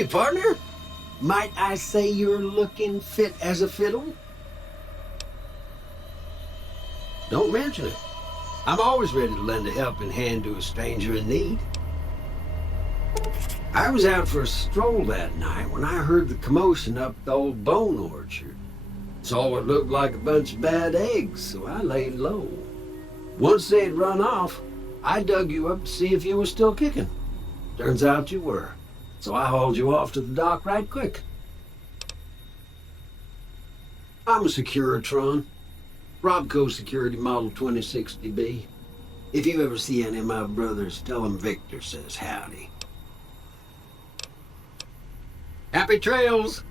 Howdy, partner. Might I say you're looking fit as a fiddle? Don't mention it. I'm always ready to lend a helping hand to a stranger in need. I was out for a stroll that night when I heard the commotion up the old bone orchard. Saw what looked like a bunch of bad eggs, so I laid low. Once they'd run off, I dug you up to see if you were still kicking. Turns out you were, so I hauled you off to the dock right quick. I'm a Securitron. Robco Security Model 2060B. If you ever see any of my brothers, tell them Victor says howdy. Happy trails!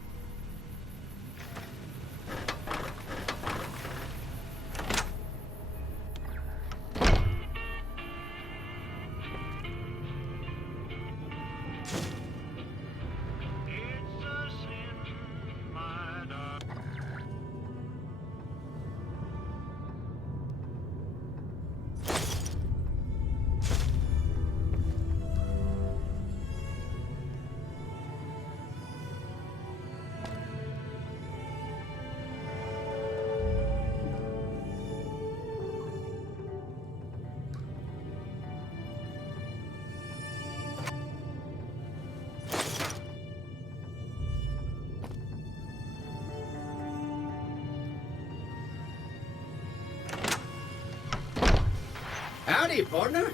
Howdy, partner.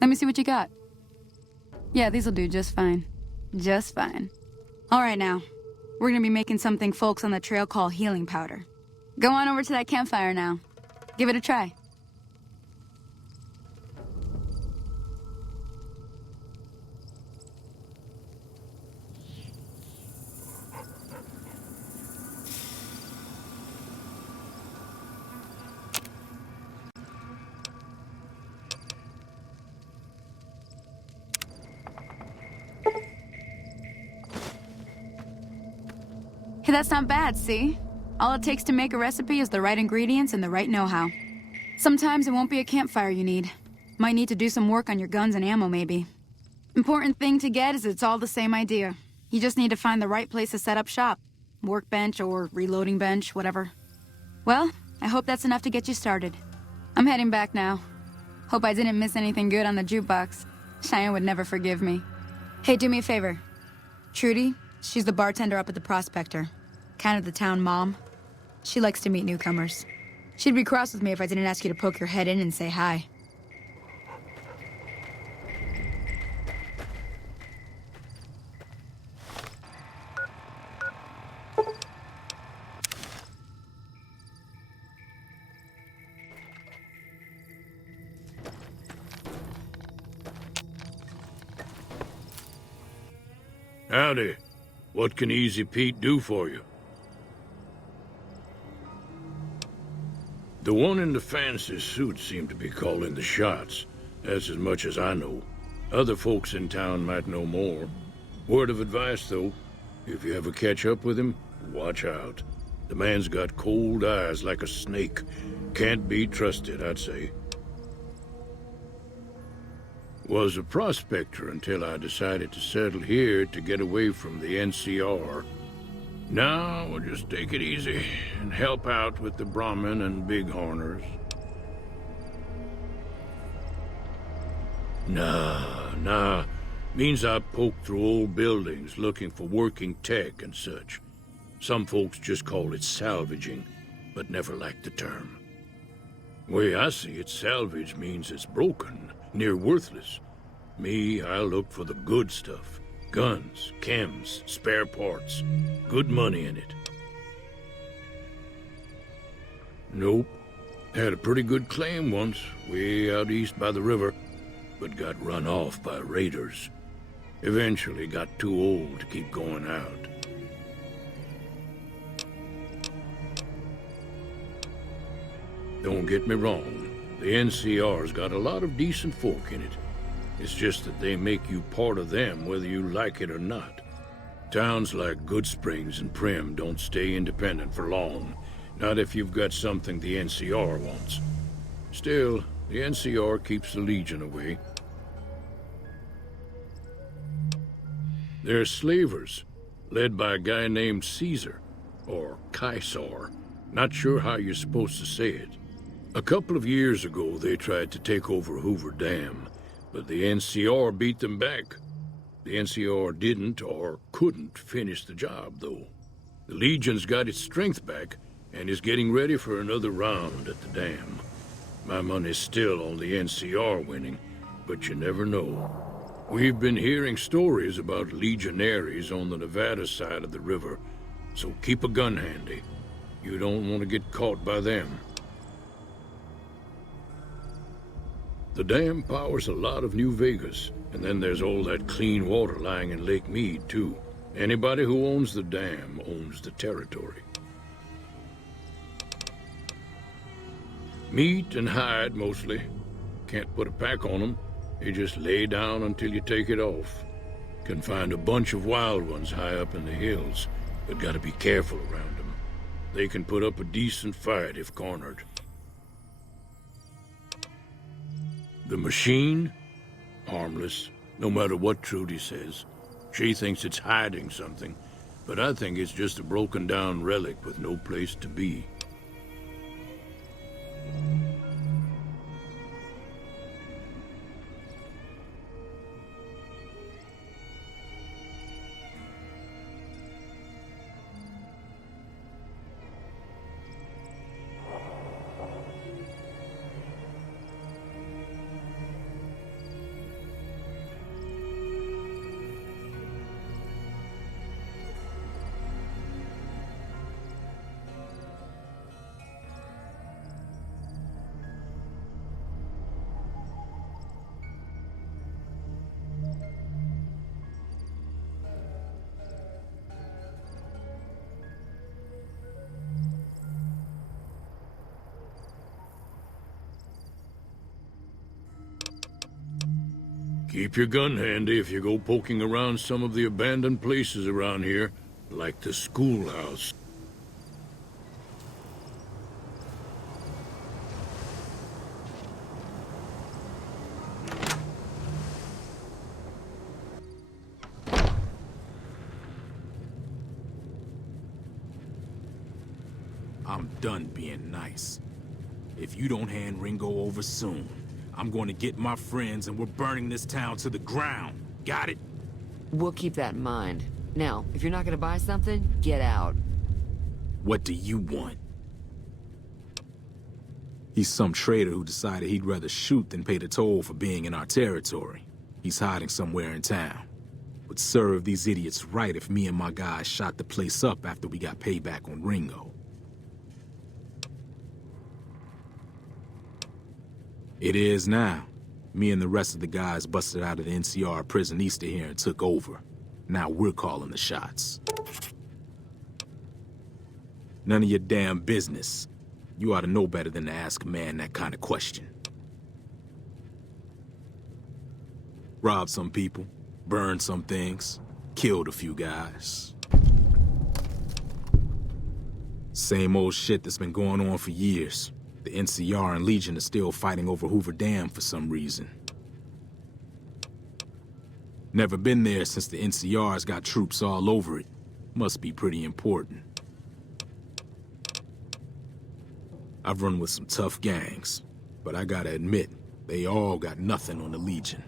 Let me see what you got. Yeah, these'll do just fine. Just fine. All right now. We're gonna be making something folks on the trail call healing powder. Go on over to that campfire now. Give it a try. Hey, that's not bad, see? All it takes to make a recipe is the right ingredients and the right know-how. Sometimes it won't be a campfire you need. Might need to do some work on your guns and ammo, maybe. Important thing to get is it's all the same idea. You just need to find the right place to set up shop. Workbench or reloading bench, whatever. Well, I hope that's enough to get you started. I'm heading back now. Hope I didn't miss anything good on the jukebox. Cheyenne would never forgive me. Hey, do me a favor. Trudy, she's the bartender up at the Prospector. Kind of the town mom. She likes to meet newcomers. She'd be cross with me if I didn't ask you to poke your head in and say hi. Howdy. What can Easy Pete do for you? The one in the fancy suit seemed to be calling the shots. That's as much as I know. Other folks in town might know more. Word of advice, though. If you ever catch up with him, watch out. The man's got cold eyes like a snake. Can't be trusted, I'd say. Was a prospector until I decided to settle here to get away from the NCR. Now, we'll just take it easy and help out with the Brahmin and Bighorners. Nah. Means I poke through old buildings looking for working tech and such. Some folks just call it salvaging, but never liked the term. Way I see it, salvage means it's broken, near worthless. Me, I look for the good stuff. Guns, chems, spare parts. Good money in it. Nope. Had a pretty good claim once, way out east by the river, but got run off by raiders. Eventually got too old to keep going out. Don't get me wrong, the NCR's got a lot of decent folk in it. It's just that they make you part of them whether you like it or not. Towns like Good Springs and Prim don't stay independent for long, not if you've got something the NCR wants. Still, the NCR keeps the Legion away. They're slavers, led by a guy named Caesar, or Caesar. Not sure how you're supposed to say it. A couple of years ago, they tried to take over Hoover Dam, but the NCR beat them back. The NCR didn't or couldn't finish the job, though. The Legion's got its strength back and is getting ready for another round at the dam. My money's still on the NCR winning, but you never know. We've been hearing stories about legionaries on the Nevada side of the river, so keep a gun handy. You don't want to get caught by them. The dam powers a lot of New Vegas, and then there's all that clean water lying in Lake Mead, too. Anybody who owns the dam owns the territory. Meat and hide, mostly. Can't put a pack on them. They just lay down until you take it off. Can find a bunch of wild ones high up in the hills, but gotta be careful around them. They can put up a decent fight if cornered. The machine? Harmless, no matter what Trudy says. She thinks it's hiding something, but I think it's just a broken down relic with no place to be. Keep your gun handy if you go poking around some of the abandoned places around here, like the schoolhouse. I'm done being nice. If you don't hand Ringo over soon, I'm going to get my friends and we're burning this town to the ground. Got it? We'll keep that in mind. Now, if you're not gonna buy something, get out. What do you want? He's some traitor who decided he'd rather shoot than pay the toll for being in our territory. He's hiding somewhere in town. Would serve these idiots right if me and my guys shot the place up after we got payback on Ringo. It is now. Me and the rest of the guys busted out of the NCR prison east of here and took over. Now we're calling the shots. None of your damn business. You ought to know better than to ask a man that kind of question. Robbed some people, burned some things, killed a few guys. Same old shit that's been going on for years. The NCR and Legion are still fighting over Hoover Dam for some reason. Never been there since the NCR's got troops all over it. Must be pretty important. I've run with some tough gangs, but I gotta admit, they all got nothing on the Legion.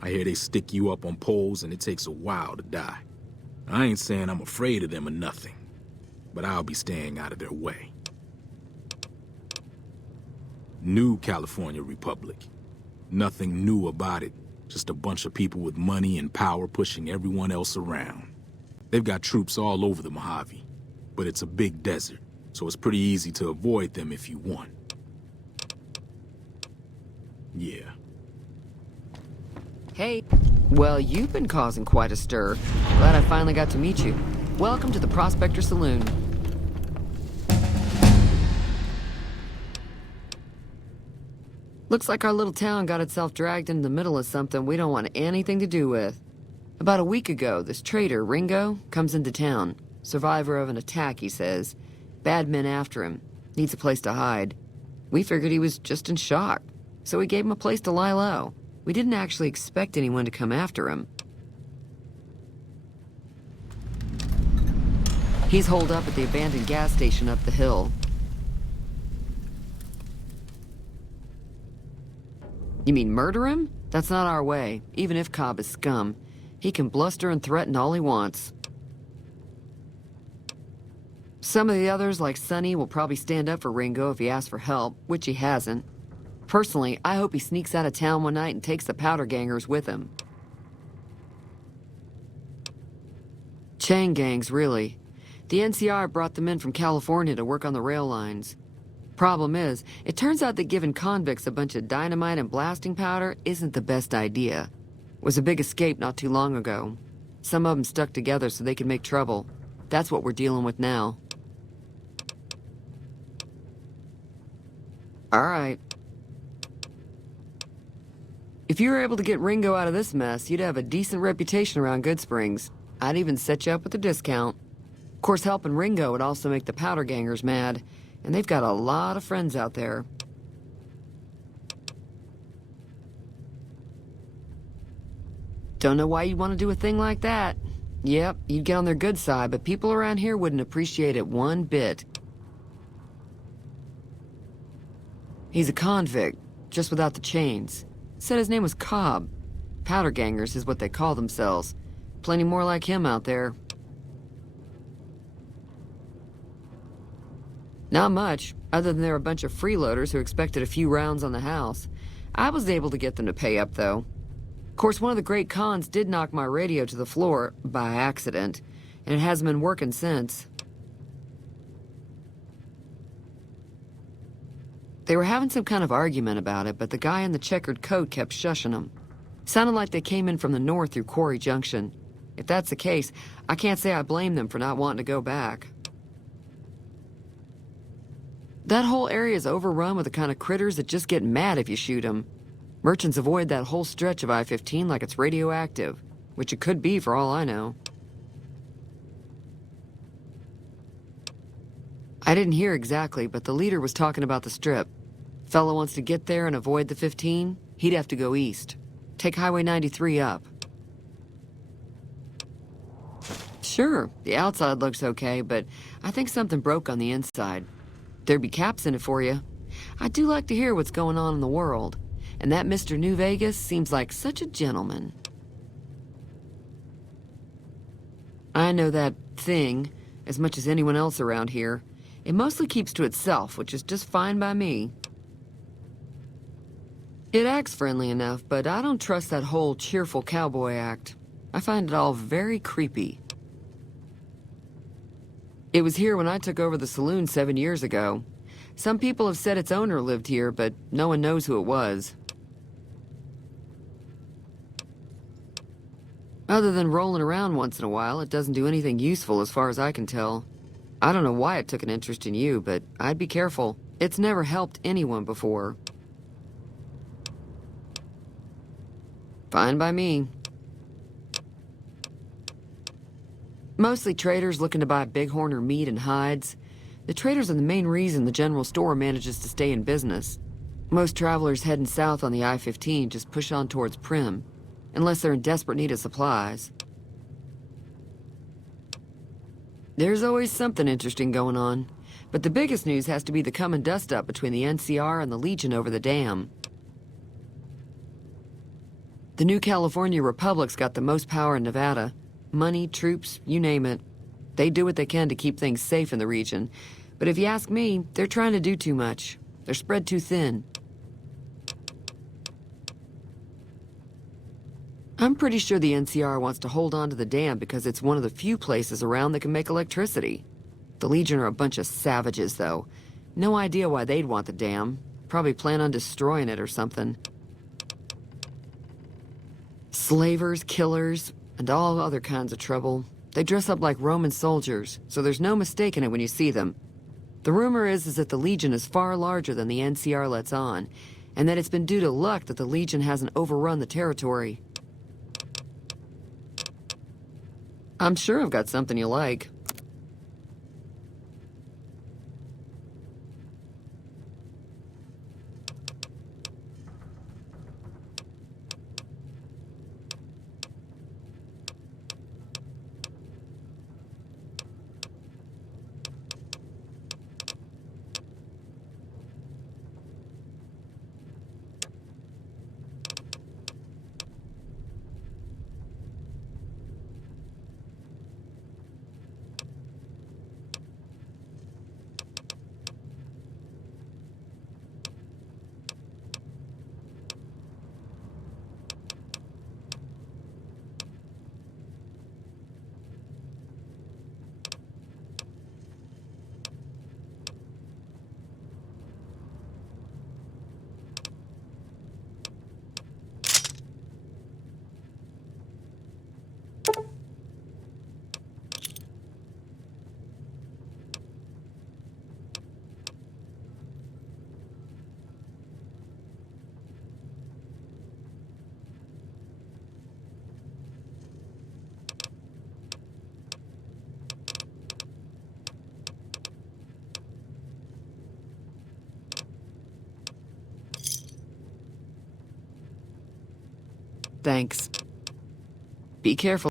I hear they stick you up on poles and it takes a while to die. I ain't saying I'm afraid of them or nothing, but I'll be staying out of their way. New California Republic. Nothing new about it. Just a bunch of people with money and power pushing everyone else around. They've got troops all over the Mojave, but it's a big desert, so it's pretty easy to avoid them if you want. Yeah. Hey. Well, you've been causing quite a stir. Glad I finally got to meet you. Welcome to the Prospector Saloon. Looks like our little town got itself dragged into the middle of something we don't want anything to do with. About a week ago, this traitor, Ringo, comes into town. Survivor of an attack, he says. Bad men after him. Needs a place to hide. We figured he was just in shock, so we gave him a place to lie low. We didn't actually expect anyone to come after him. He's holed up at the abandoned gas station up the hill. You mean murder him? That's not our way, even if Cobb is scum. He can bluster and threaten all he wants. Some of the others, like Sonny, will probably stand up for Ringo if he asks for help, which he hasn't. Personally, I hope he sneaks out of town one night and takes the powder gangers with him. Chain gangs, really. The NCR brought them in from California to work on the rail lines. Problem is, it turns out that giving convicts a bunch of dynamite and blasting powder isn't the best idea. Was a big escape not too long ago. Some of them stuck together so they could make trouble. That's what we're dealing with now. All right. If you were able to get Ringo out of this mess, you'd have a decent reputation around Goodsprings. I'd even set you up with a discount. Of course, helping Ringo would also make the powder gangers mad. And they've got a lot of friends out there. Don't know why you'd want to do a thing like that. Yep, you'd get on their good side, but people around here wouldn't appreciate it one bit. He's a convict, just without the chains. Said his name was Cobb. Powder gangers is what they call themselves. Plenty more like him out there. Not much, other than they're a bunch of freeloaders who expected a few rounds on the house. I was able to get them to pay up, though. Of course, one of the great cons did knock my radio to the floor, by accident, and it hasn't been working since. They were having some kind of argument about it, but the guy in the checkered coat kept shushing them. Sounded like they came in from the north through Quarry Junction. If that's the case, I can't say I blame them for not wanting to go back. That whole area is overrun with the kind of critters that just get mad if you shoot them. Merchants avoid that whole stretch of I-15 like it's radioactive, which it could be for all I know. I didn't hear exactly, but the leader was talking about the Strip. Fella wants to get there and avoid the 15, he'd have to go east. Take Highway 93 up. Sure, the outside looks okay, but I think something broke on the inside. There'd be caps in it for you. I do like to hear what's going on in the world, and that Mr. New Vegas seems like such a gentleman. I know that thing as much as anyone else around here. It mostly keeps to itself, which is just fine by me. It acts friendly enough, but I don't trust that whole cheerful cowboy act. I find it all very creepy. It was here when I took over the saloon 7 years ago. Some people have said its owner lived here, but no one knows who it was. Other than rolling around once in a while, it doesn't do anything useful as far as I can tell. I don't know why it took an interest in you, but I'd be careful. It's never helped anyone before. Fine by me. Mostly traders looking to buy bighorn or meat and hides. The traders are the main reason the general store manages to stay in business. Most travelers heading south on the I-15 just push on towards Prim, unless they're in desperate need of supplies. There's always something interesting going on, but the biggest news has to be the coming dust-up between the NCR and the Legion over the dam. The new California Republic's got the most power in Nevada. Money, troops, you name it. They do what they can to keep things safe in the region, but if you ask me, they're trying to do too much. They're spread too thin. I'm pretty sure the NCR wants to hold on to the dam because it's one of the few places around that can make electricity. The Legion are a bunch of savages, though. No idea why they'd want the dam. Probably plan on destroying it or something. Slavers, killers, and all other kinds of trouble. They dress up like Roman soldiers, so there's no mistaking it when you see them. The rumor is that the Legion is far larger than the NCR lets on, and that it's been due to luck that the Legion hasn't overrun the territory. I'm sure I've got something you like. Thanks. Be careful.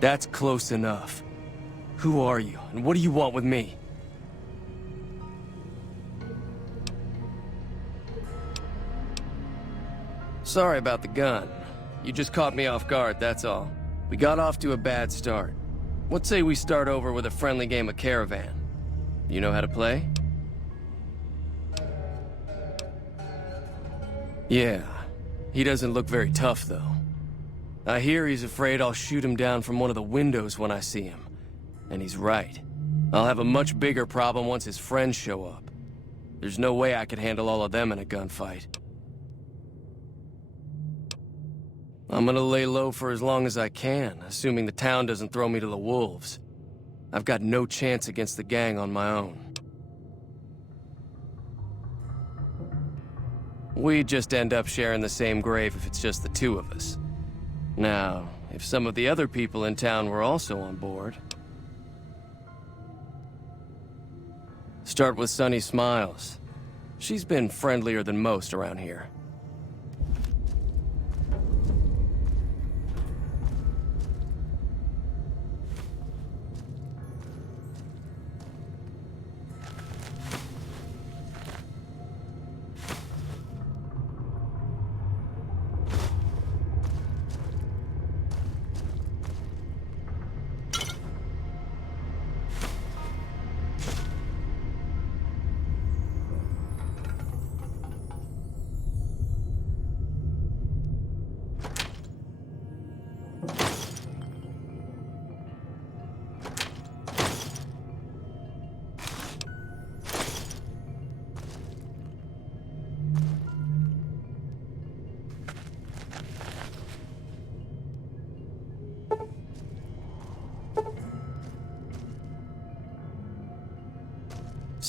That's close enough. Who are you, and what do you want with me? Sorry about the gun. You just caught me off guard, that's all. We got off to a bad start. What say we start over with a friendly game of Caravan? You know how to play? Yeah. He doesn't look very tough, though. I hear he's afraid I'll shoot him down from one of the windows when I see him. And he's right. I'll have a much bigger problem once his friends show up. There's no way I could handle all of them in a gunfight. I'm gonna lay low for as long as I can, assuming the town doesn't throw me to the wolves. I've got no chance against the gang on my own. We'd just end up sharing the same grave if it's just the two of us. Now, if some of the other people in town were also on board... Start with Sunny Smiles. She's been friendlier than most around here.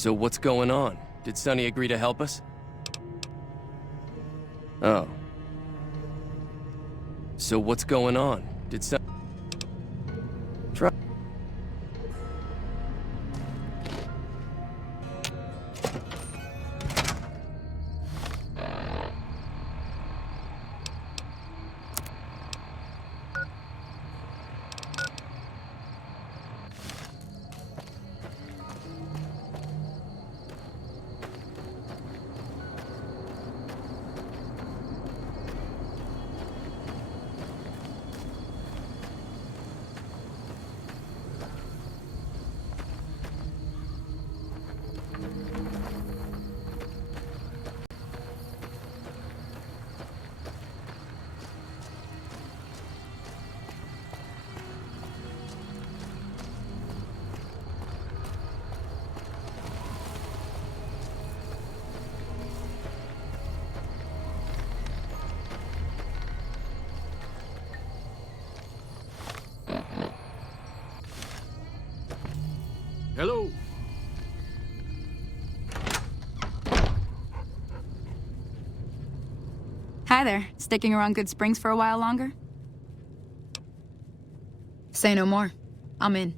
So what's going on? Did Sonny agree to help us? Oh. So what's going on? Did Sonny... Try... Hello? Hi there. Sticking around Good Springs for a while longer? Say no more. I'm in.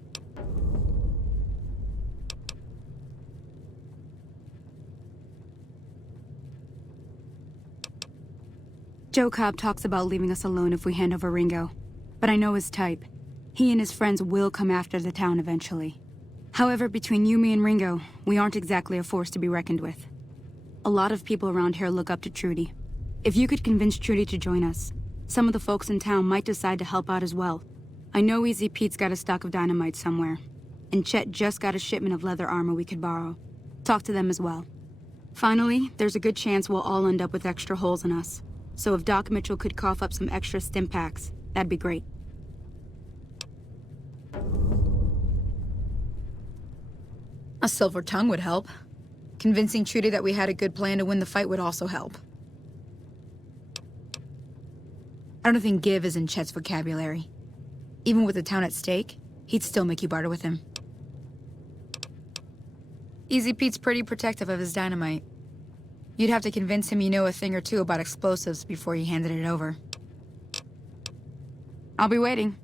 Joe Cobb talks about leaving us alone if we hand over Ringo. But I know his type. He and his friends will come after the town eventually. However, between you, me, and Ringo, we aren't exactly a force to be reckoned with. A lot of people around here look up to Trudy. If you could convince Trudy to join us, some of the folks in town might decide to help out as well. I know Easy Pete's got a stock of dynamite somewhere, and Chet just got a shipment of leather armor we could borrow. Talk to them as well. Finally, there's a good chance we'll all end up with extra holes in us. So if Doc Mitchell could cough up some extra stim packs, that'd be great. A silver tongue would help. Convincing Trudy that we had a good plan to win the fight would also help. I don't think give is in Chet's vocabulary. Even with the town at stake, he'd still make you barter with him. Easy Pete's pretty protective of his dynamite. You'd have to convince him you know a thing or two about explosives before you handed it over. I'll be waiting.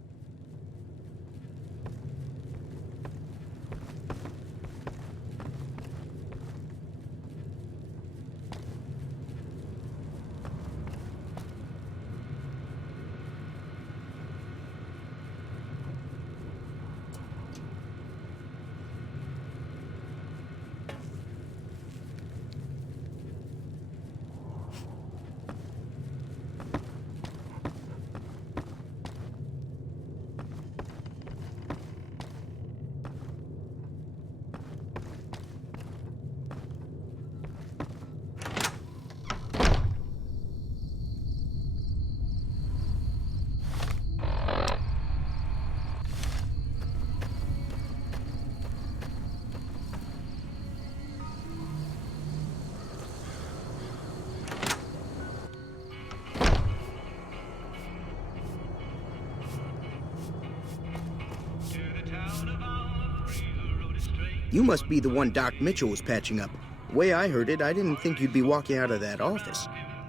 You must be the one Doc Mitchell was patching up. The way I heard it, I didn't think you'd be walking out of that office.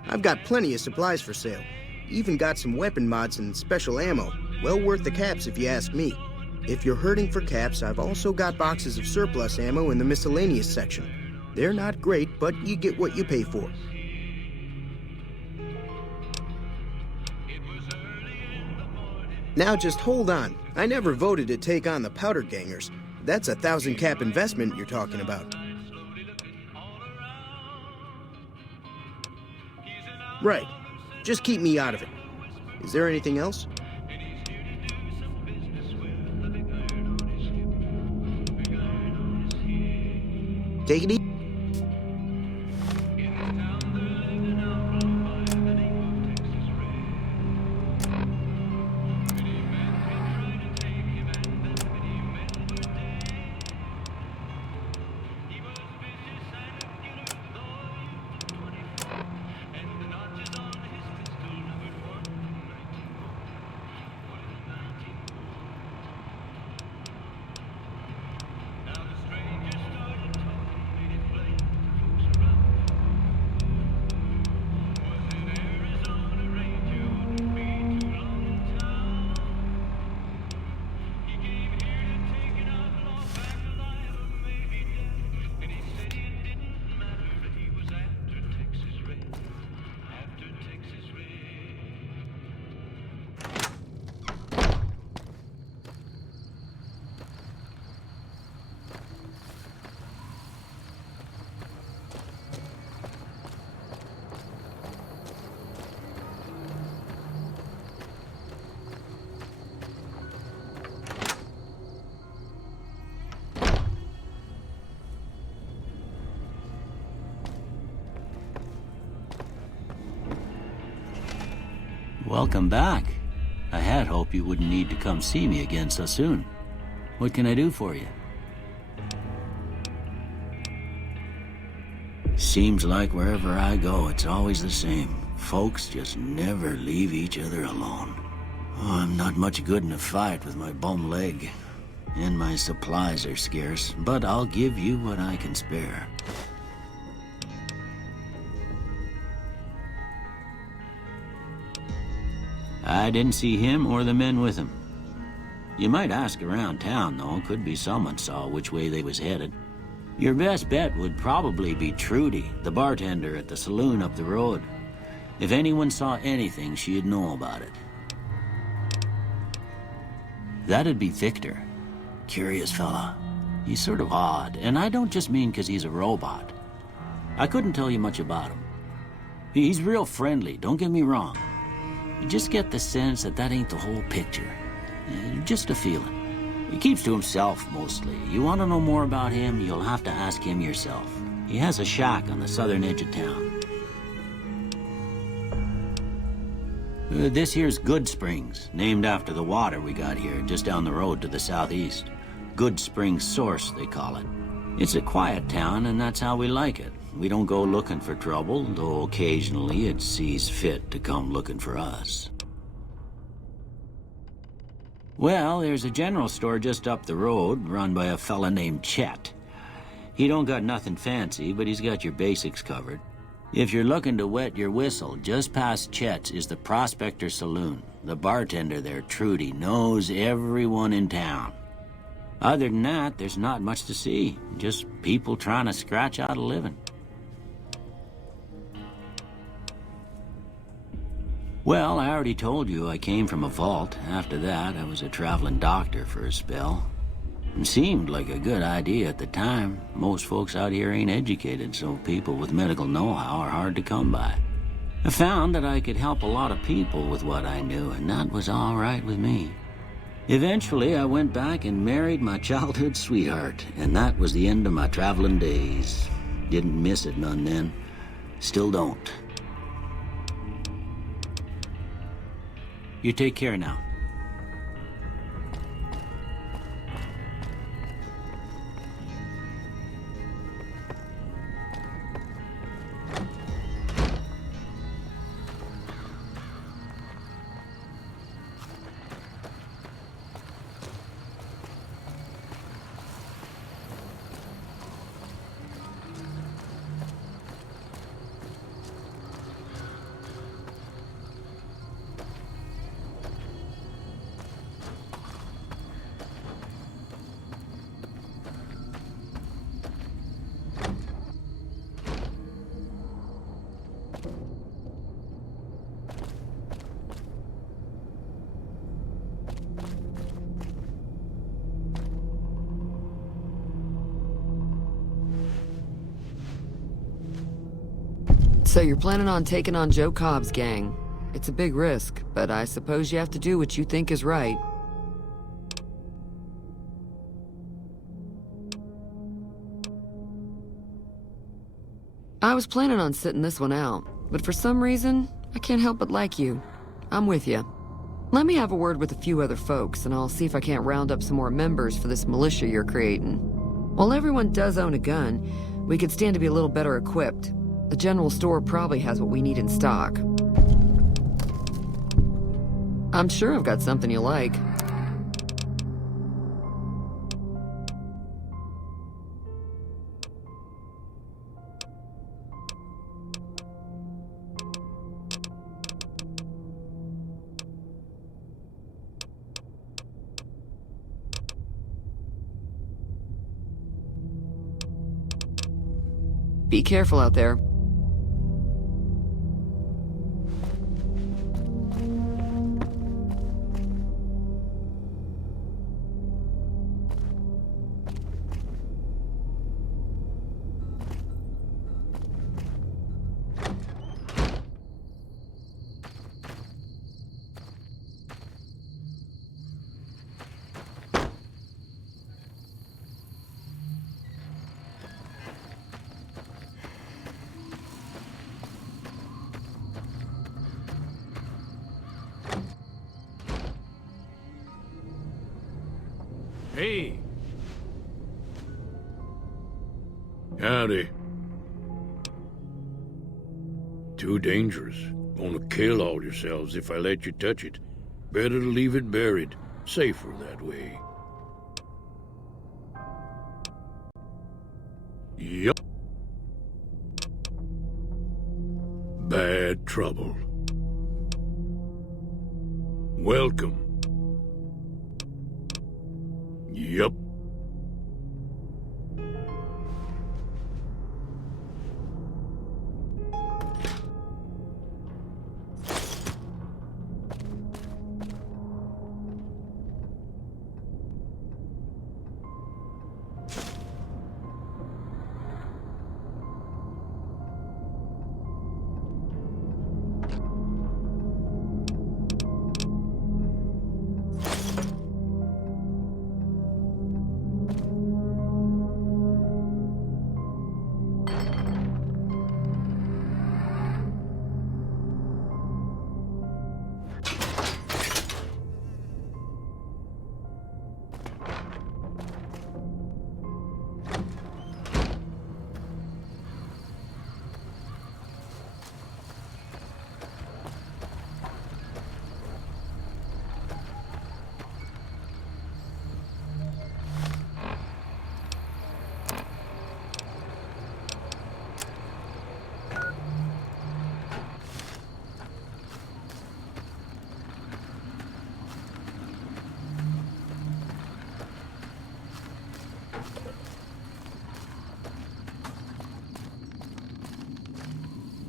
I've got plenty of supplies for sale. Even got some weapon mods and special ammo. Well worth the caps if you ask me. If you're hurting for caps, I've also got boxes of surplus ammo in the miscellaneous section. They're not great, but you get what you pay for. Now just hold on. I never voted to take on the powder gangers. That's a 1,000 cap investment you're talking about. Right. Just keep me out of it. Is there anything else? Take it easy. Welcome back. I had hoped you wouldn't need to come see me again so soon. What can I do for you? Seems like wherever I go, it's always the same. Folks just never leave each other alone. Oh, I'm not much good in a fight with my bum leg. And my supplies are scarce, but I'll give you what I can spare. I didn't see him or the men with him. You might ask around town, though. Could be someone saw which way they was headed. Your best bet would probably be Trudy, the bartender at the saloon up the road. If anyone saw anything, she'd know about it. That'd be Victor. Curious fella. He's sort of odd, and I don't just mean 'cause he's a robot. I couldn't tell you much about him. He's real friendly, don't get me wrong. You just get the sense that that ain't the whole picture. Just a feeling. He keeps to himself, mostly. You want to know more about him, you'll have to ask him yourself. He has a shack on the southern edge of town. This here's Good Springs, named after the water we got here, just down the road to the southeast. Good Springs Source, they call it. It's a quiet town, and that's how we like it. We don't go looking for trouble, though occasionally it sees fit to come looking for us. Well, there's a general store just up the road, run by a fella named Chet. He don't got nothing fancy, but he's got your basics covered. If you're looking to wet your whistle, just past Chet's is the Prospector Saloon. The bartender there, Trudy, knows everyone in town. Other than that, there's not much to see. Just people trying to scratch out a living. Well, I already told you I came from a vault. After that, I was a traveling doctor for a spell. It seemed like a good idea at the time. Most folks out here ain't educated, so people with medical know-how are hard to come by. I found that I could help a lot of people with what I knew, and that was all right with me. Eventually, I went back and married my childhood sweetheart, and that was the end of my traveling days. Didn't miss it none then. Still don't. You take care now. So you're planning on taking on Joe Cobb's gang. It's a big risk, but I suppose you have to do what you think is right. I was planning on sitting this one out, but for some reason, I can't help but like you. I'm with you. Let me have a word with a few other folks, and I'll see if I can't round up some more members for this militia you're creating. While everyone does own a gun, we could stand to be a little better equipped. The general store probably has what we need in stock. I'm sure I've got something you like. Be careful out there. Hey! Howdy. Too dangerous. Gonna kill all yourselves if I let you touch it. Better to leave it buried. Safer that way. Yup. Bad trouble. Welcome. Yup.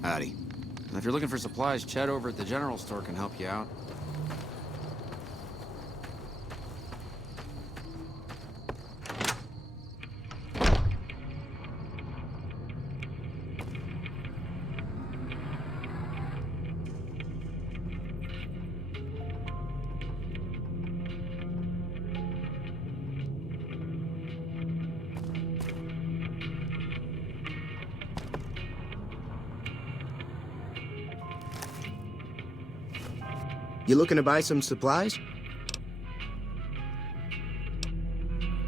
Howdy. If you're looking for supplies, Chet over at the general store can help you out. You looking to buy some supplies?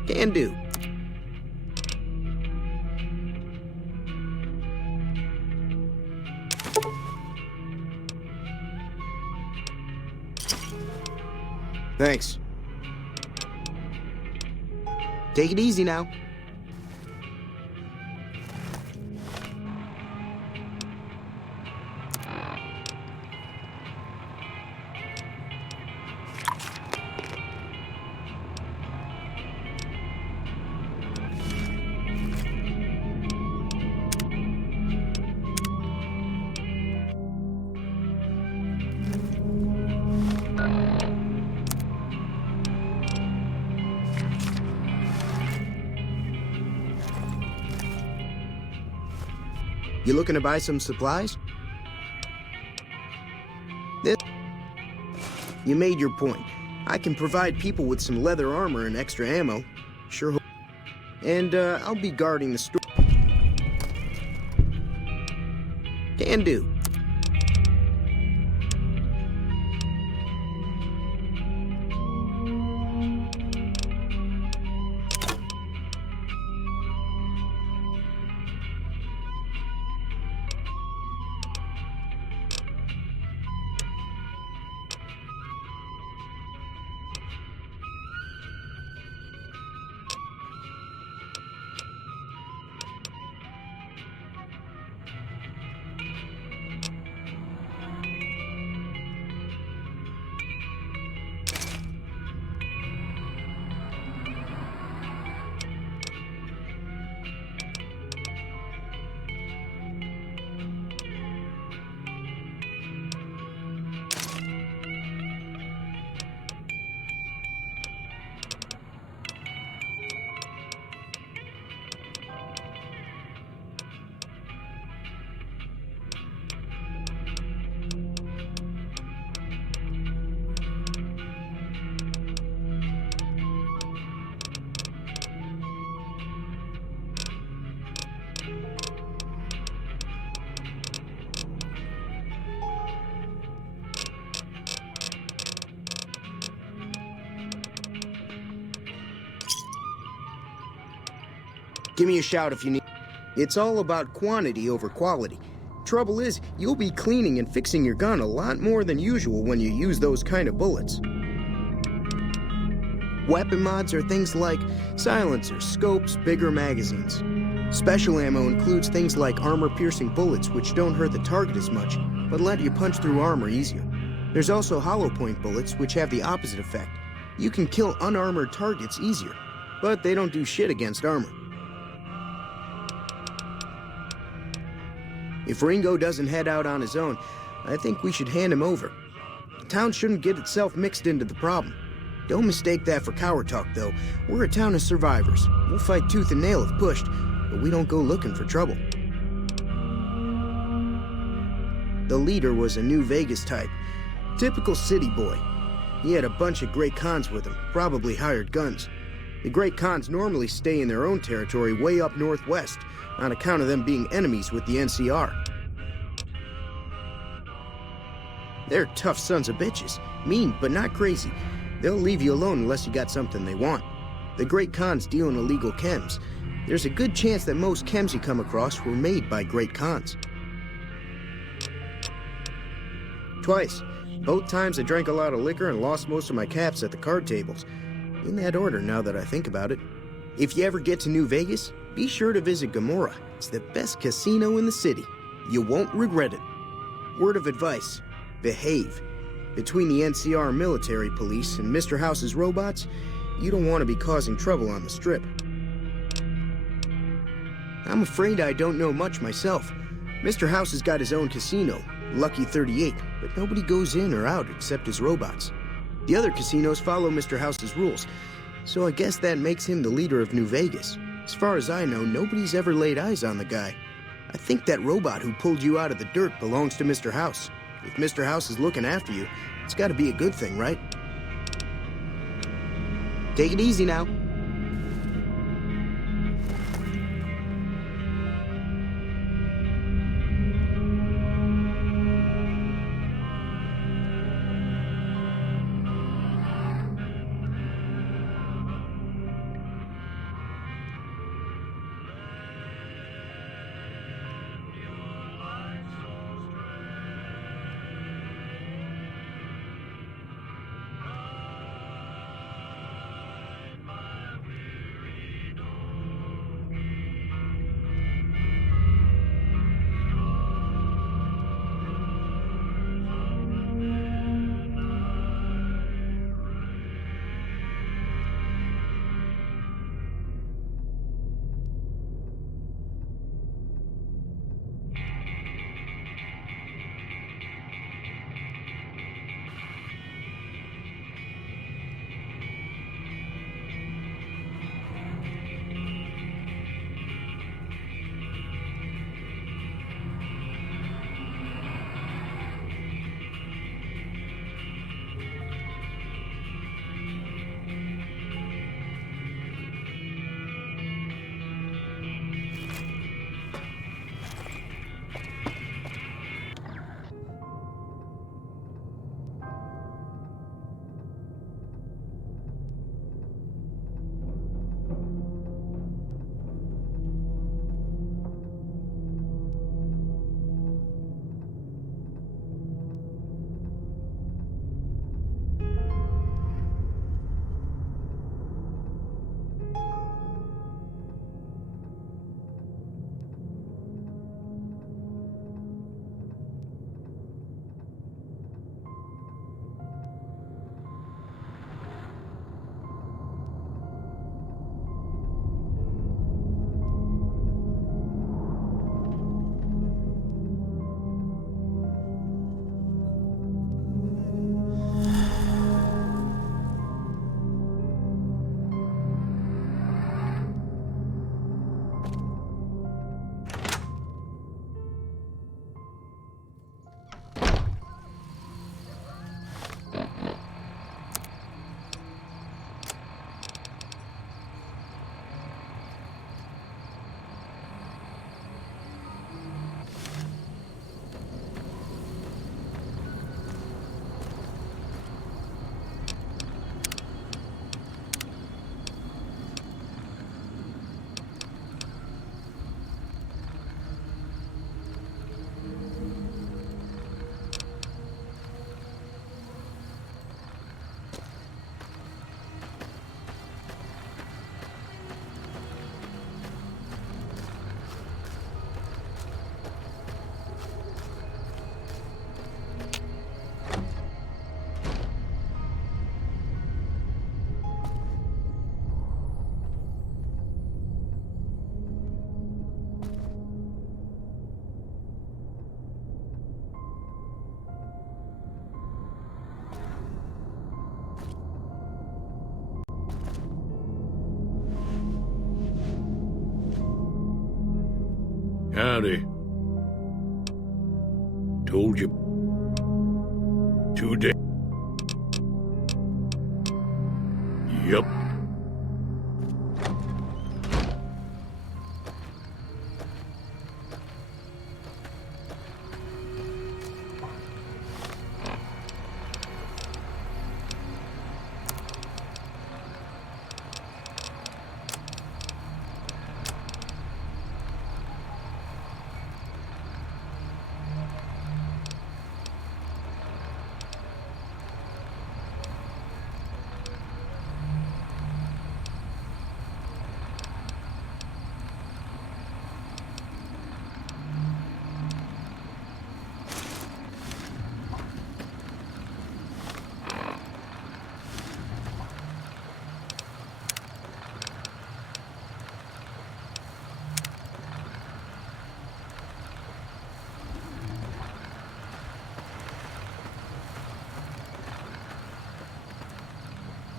Can do. Thanks. Take it easy now. You looking to buy some supplies? You made your point. I can provide people with some leather armor and extra ammo. Sure. And, I'll be guarding the store. Can do. Give me a shout if you need. It's all about quantity over quality. Trouble is, you'll be cleaning and fixing your gun a lot more than usual when you use those kind of bullets. Weapon mods are things like silencers, scopes, bigger magazines. Special ammo includes things like armor-piercing bullets, which don't hurt the target as much, but let you punch through armor easier. There's also hollow point bullets, which have the opposite effect. You can kill unarmored targets easier, but they don't do shit against armor. If Ringo doesn't head out on his own, I think we should hand him over. The town shouldn't get itself mixed into the problem. Don't mistake that for coward talk, though. We're a town of survivors. We'll fight tooth and nail if pushed, but we don't go looking for trouble. The leader was a New Vegas type. Typical city boy. He had a bunch of Great Khans with him, probably hired guns. The Great Khans normally stay in their own territory way up northwest, on account of them being enemies with the NCR. They're tough sons of bitches. Mean, but not crazy. They'll leave you alone unless you got something they want. The Great Khans deal in illegal chems. There's a good chance that most chems you come across were made by Great Khans. Twice. Both times I drank a lot of liquor and lost most of my caps at the card tables. In that order, now that I think about it. If you ever get to New Vegas, be sure to visit Gomorrah. It's the best casino in the city. You won't regret it. Word of advice, behave. Between the NCR military police and Mr. House's robots, you don't want to be causing trouble on the Strip. I'm afraid I don't know much myself. Mr. House has got his own casino, Lucky 38, but nobody goes in or out except his robots. The other casinos follow Mr. House's rules, so I guess that makes him the leader of New Vegas. As far as I know, nobody's ever laid eyes on the guy. I think that robot who pulled you out of the dirt belongs to Mr. House. If Mr. House is looking after you, it's gotta be a good thing, right? Take it easy now. Howdy. Told you. 2 days. Yup.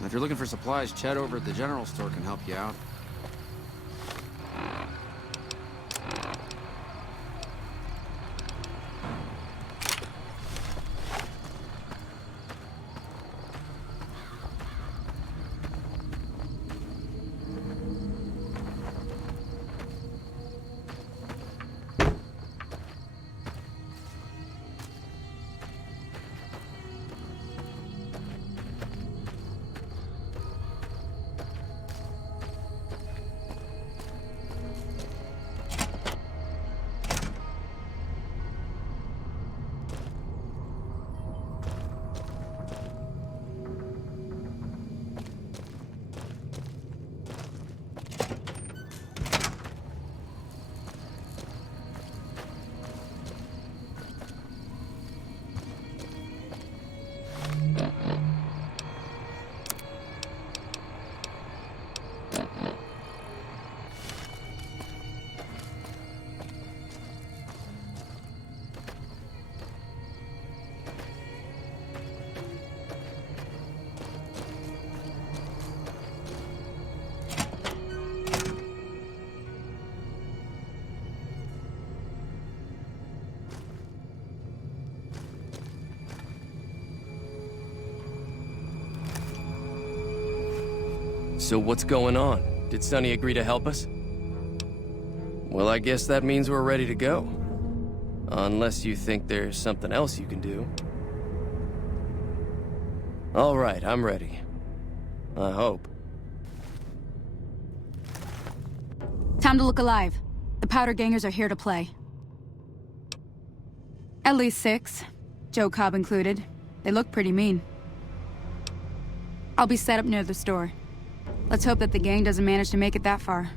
If you're looking for supplies, Chet over at the general store can help you out. So what's going on? Did Sonny agree to help us? Well, I guess that means we're ready to go. Unless you think there's something else you can do. All right, I'm ready. I hope. Time to look alive. The powder gangers are here to play. At least 6, Joe Cobb included. They look pretty mean. I'll be set up near the store. Let's hope that the gang doesn't manage to make it that far.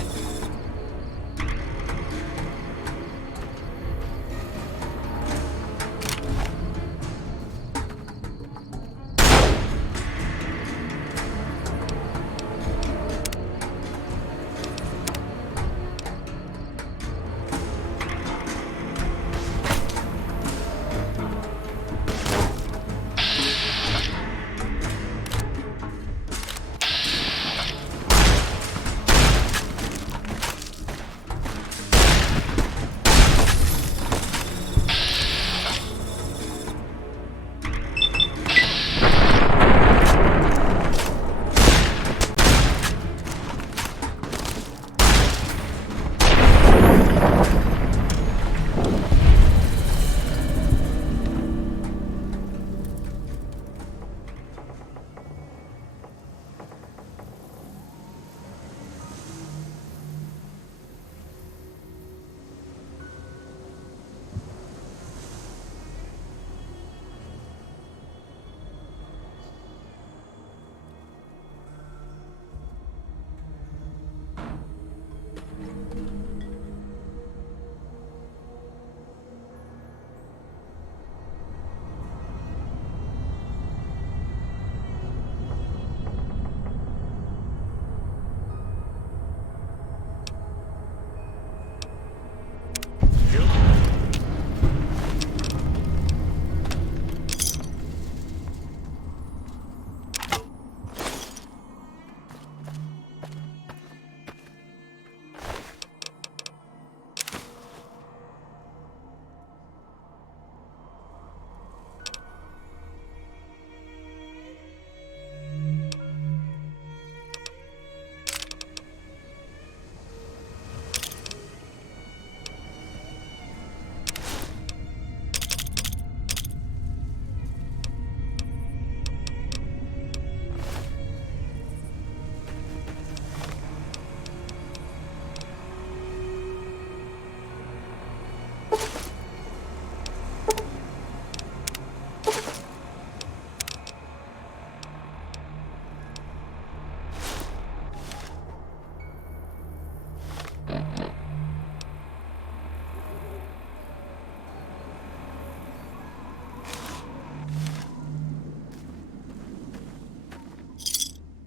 right.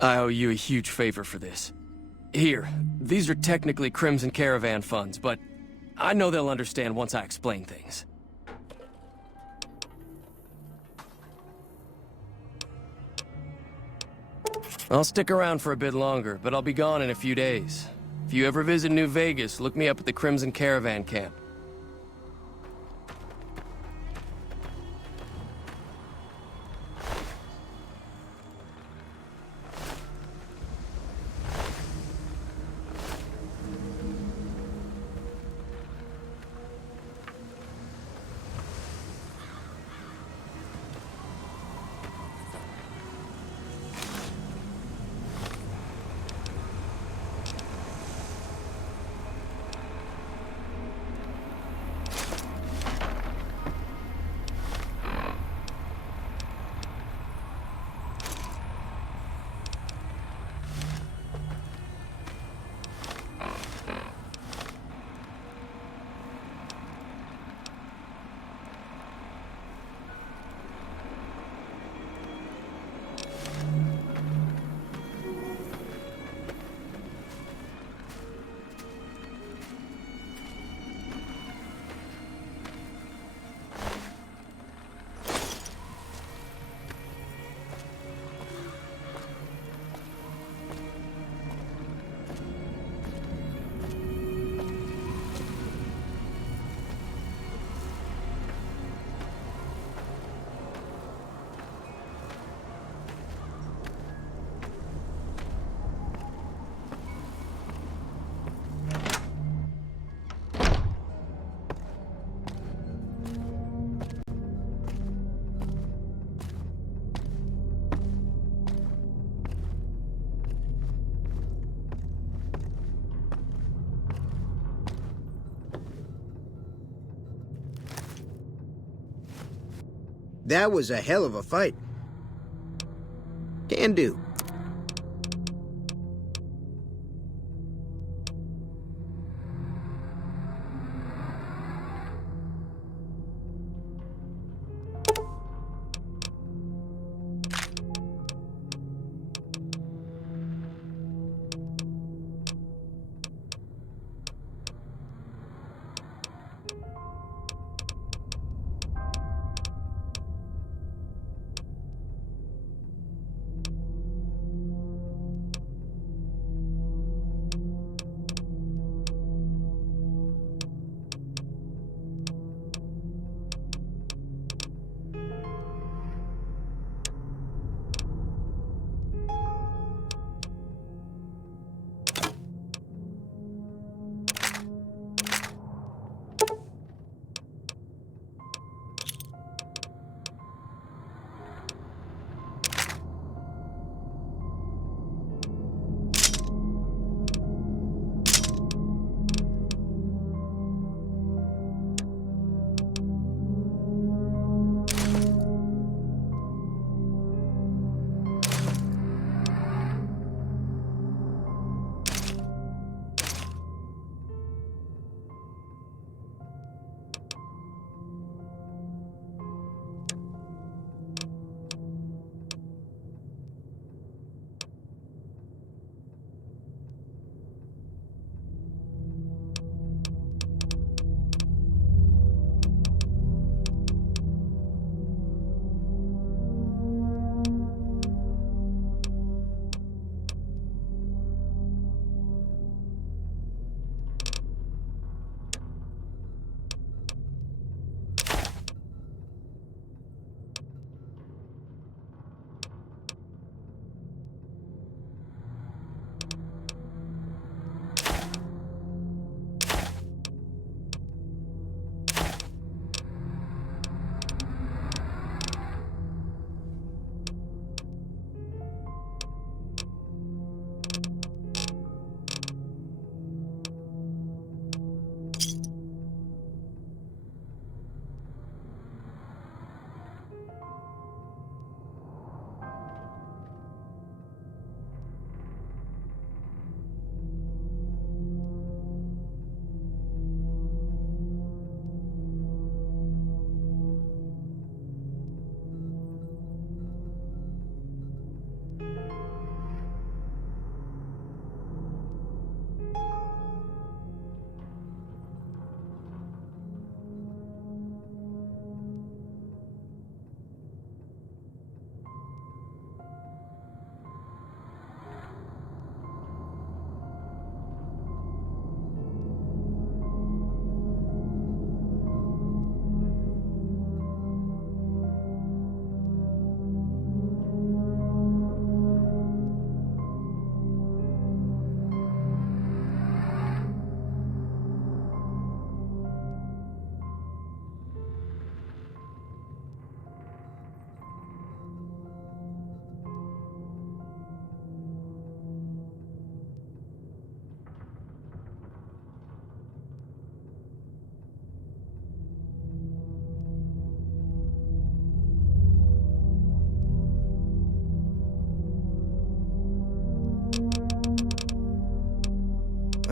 I owe you a huge favor for this. Here, these are technically Crimson Caravan funds, but I know they'll understand once I explain things. I'll stick around for a bit longer, but I'll be gone in a few days. If you ever visit New Vegas, look me up at the Crimson Caravan camp. That was a hell of a fight. Can do.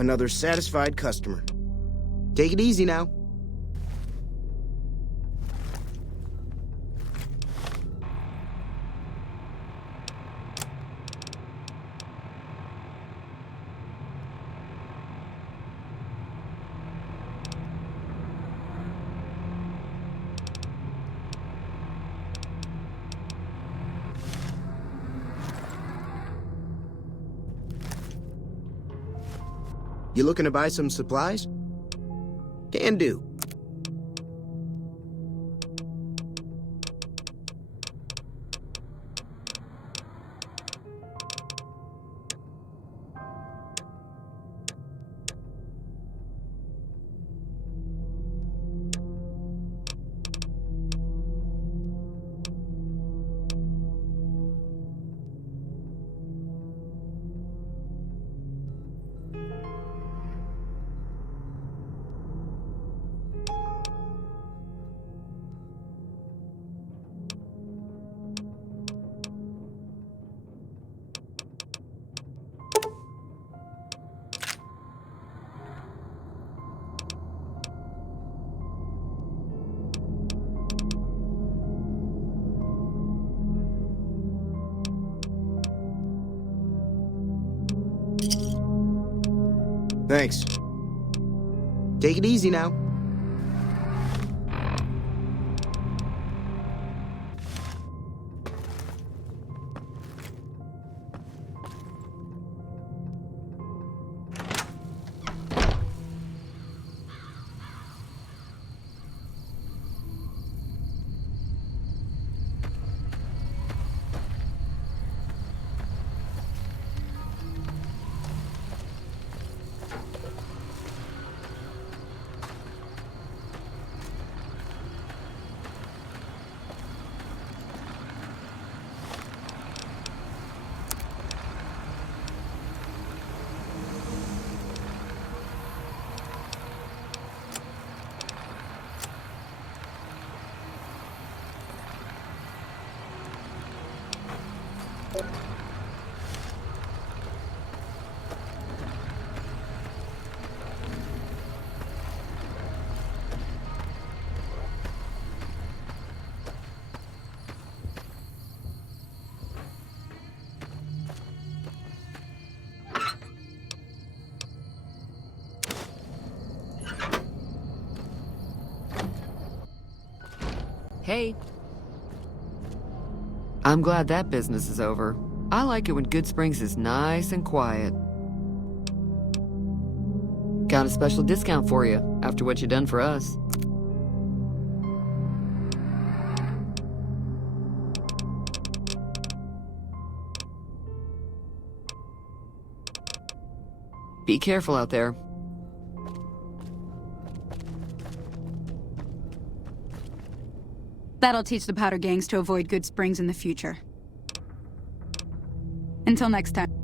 Another satisfied customer. Take it easy now. You looking to buy some supplies? Can do. Thanks. Take it easy now. Hey. I'm glad that business is over. I like it when Good Springs is nice and quiet. Got a special discount for you after what you done for us. Be careful out there. That'll teach the powder gangs to avoid Good Springs in the future. Until next time.